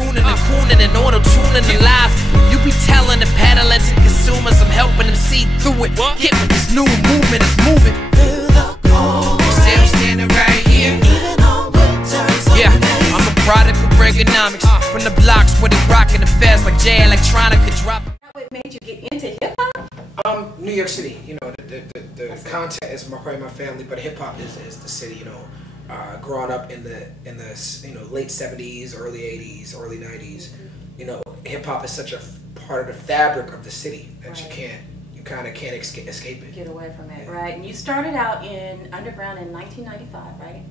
crooning and cooning and auto-tuning the lies. You be telling and peddling to consumers, I'm helping them see through it. Get with this new movement, it's moving through the cold. I'm still standing right here, even on good terms. Yeah, I'm a product of Reaganomics, from the blocks where they rockin' the fast like Jay Electronica drop. What made you get into hip-hop? New York City. You know, the content is part of my family, but hip hop is the city. You know, growing up in the late '70s, early '80s, early '90s. You know, hip hop is such a part of the fabric of the city that you kind of can't escape it. Get away from it, right? And you started out in underground in 1995, right?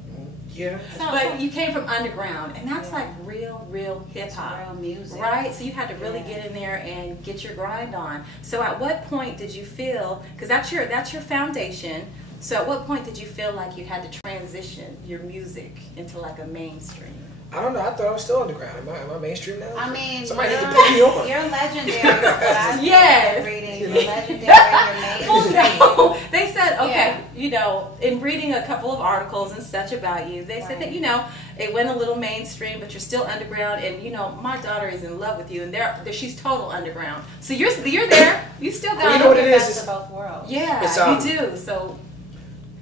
Yeah. But you came from underground, and that's like real hip hop, real music, right? So you had to really get in there and get your grind on. So at what point did you feel? Because that's your foundation. So at what point did you feel like you had to transition your music into like a mainstream? I don't know. I thought I was still underground. Am I mainstream now? I mean, somebody needs to put me on. You're legendary. But Yes. Reading, you're legendary. You're mainstream. Well, no. They said, okay, you know, in reading a couple of articles and such about you, they said that, you know, it went a little mainstream, but you're still underground. And, you know, my daughter is in love with you, and she's total underground. So you're there. You still got you know what it is? Best of both worlds. Yeah, you do. So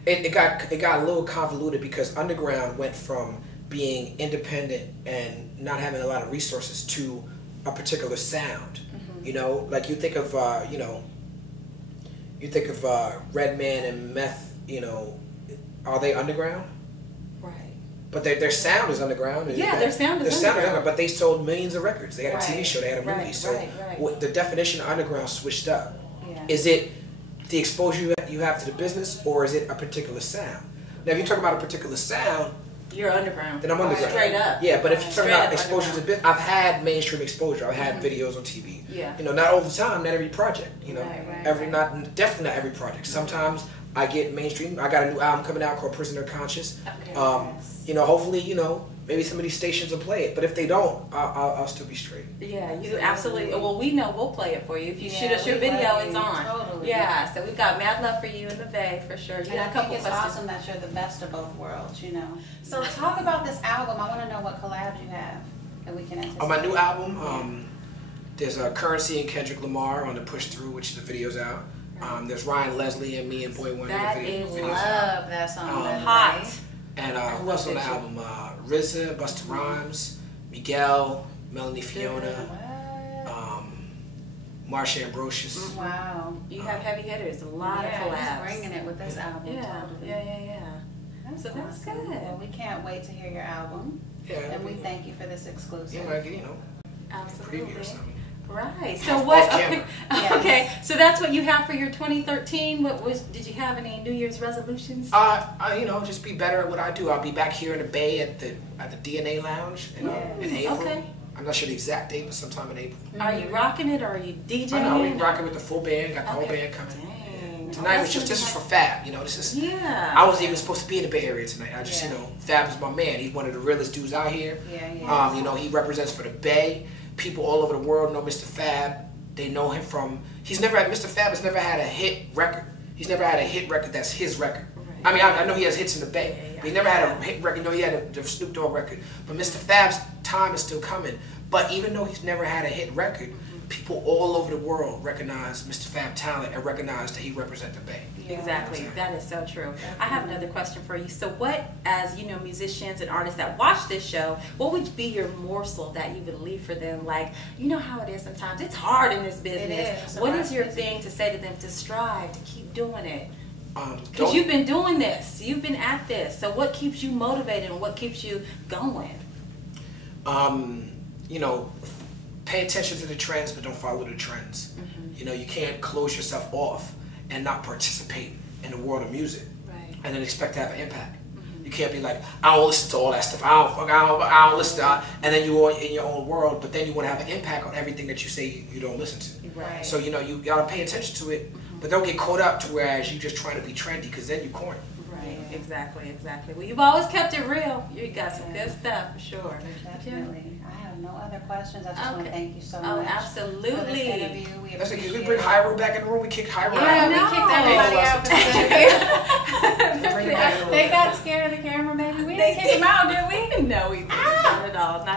it got a little convoluted because underground went from being independent and not having a lot of resources to a particular sound. You know, like you think of Redman and Meth. You know, are they underground? Right. But their sound is underground. Yeah, their sound is underground. But they sold millions of records. They had a TV show. They had a movie. So the definition of underground switched up. Yeah. Is it the exposure you have to the business, or is it a particular sound? Now, if you talk about a particular sound, you're underground. Then I'm underground. Straight up. Yeah, but if you're talking about exposure to business, I've had mainstream exposure. I've had videos on TV. Yeah. You know, not all the time, not every project. You know, definitely not every project. Sometimes I get mainstream. I got a new album coming out called Prisoner Conscious. Okay. You know, hopefully, you know, maybe some of these stations will play it. But if they don't, I'll still be straight. Yeah, you absolutely. Well, we know we'll play it for you. If you shoot us your video, it's on. Totally. Yeah, so we've got mad love for you in the Bay for sure. You got a couple it's questions. awesome that you're the best of both worlds, you know. So talk about this album. I want to know what collabs you have that we can anticipate. On my new album, there's Currency and Kendrick Lamar on the Push Through, which the video's out. There's Ryan Leslie and me and Boy One. That is videos love that song. Hot. And who else on the album? RZA, Busta Rhymes, Miguel, Melanie Fiona, Marsha Ambrosius. Wow. You have heavy hitters, a lot of collabs. Bringing it with this album. Yeah, totally. yeah. So that's awesome. good. Well, we can't wait to hear your album. Yeah. And we thank you for this exclusive. Yeah, like, you know, Absolutely. preview or something. Right. So what? Yes. Okay. So that's what you have for your 2013. Did you have any New Year's resolutions? You know, just be better at what I do. I'll be back here in the Bay at the DNA Lounge in April. Okay. I'm not sure the exact date, but sometime in April. Are you rocking it or are you DJing? I know, we're rocking with the full band. Got the whole band coming. Dang. Tonight was this is for Fab. You know, this is. Yeah. I wasn't even supposed to be in the Bay Area tonight. I just, you know, Fab is my man. He's one of the realest dudes out here. Yeah. You know, he represents for the Bay. People all over the world know Mr. Fab. They know him from. Mr. Fab has never had a hit record. He's never had a hit record that's his record. I mean, I know he has hits in the Bay. But he never had a hit record. You know, he had the Snoop Dogg record. But Mr. Fab's time is still coming. But even though he's never had a hit record, people all over the world recognize Mr. Fab talent and recognize that he represents the Bay. Exactly. That is so true. I have another question for you. So what, as you know, musicians and artists that watch this show, what would be your morsel that you would leave for them? Like, you know how it is sometimes. It's hard in this business. What is your thing to say to them to strive, to keep doing it? Because you've been doing this. You've been at this. So what keeps you motivated and what keeps you going? You know, pay attention to the trends, but don't follow the trends. You know, you can't close yourself off and not participate in the world of music, and then expect to have an impact. You can't be like, I don't listen to all that stuff. I don't listen to, and then you're in your own world, but then you want to have an impact on everything that you say you don't listen to. Right. So you know, you gotta pay attention to it, but don't get caught up to whereas you just trying to be trendy, because then you corny. Exactly. Well, you've always kept it real. You got some good stuff for sure. Definitely. I have no other questions. I just want to thank you so Oh, much. absolutely. For this interview. We That's like, appreciate can we bring Hyro back in the room? We kicked Hyro Yeah, out. we kicked everybody out. Bring him back in the room. They got scared of the camera, maybe. We didn't kick him out, did we? No, we didn't. Not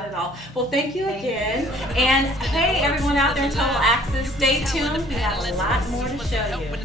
at all. Well, thank you again. And hey, everyone out there in Total Access, stay tuned. We have a lot more to show you.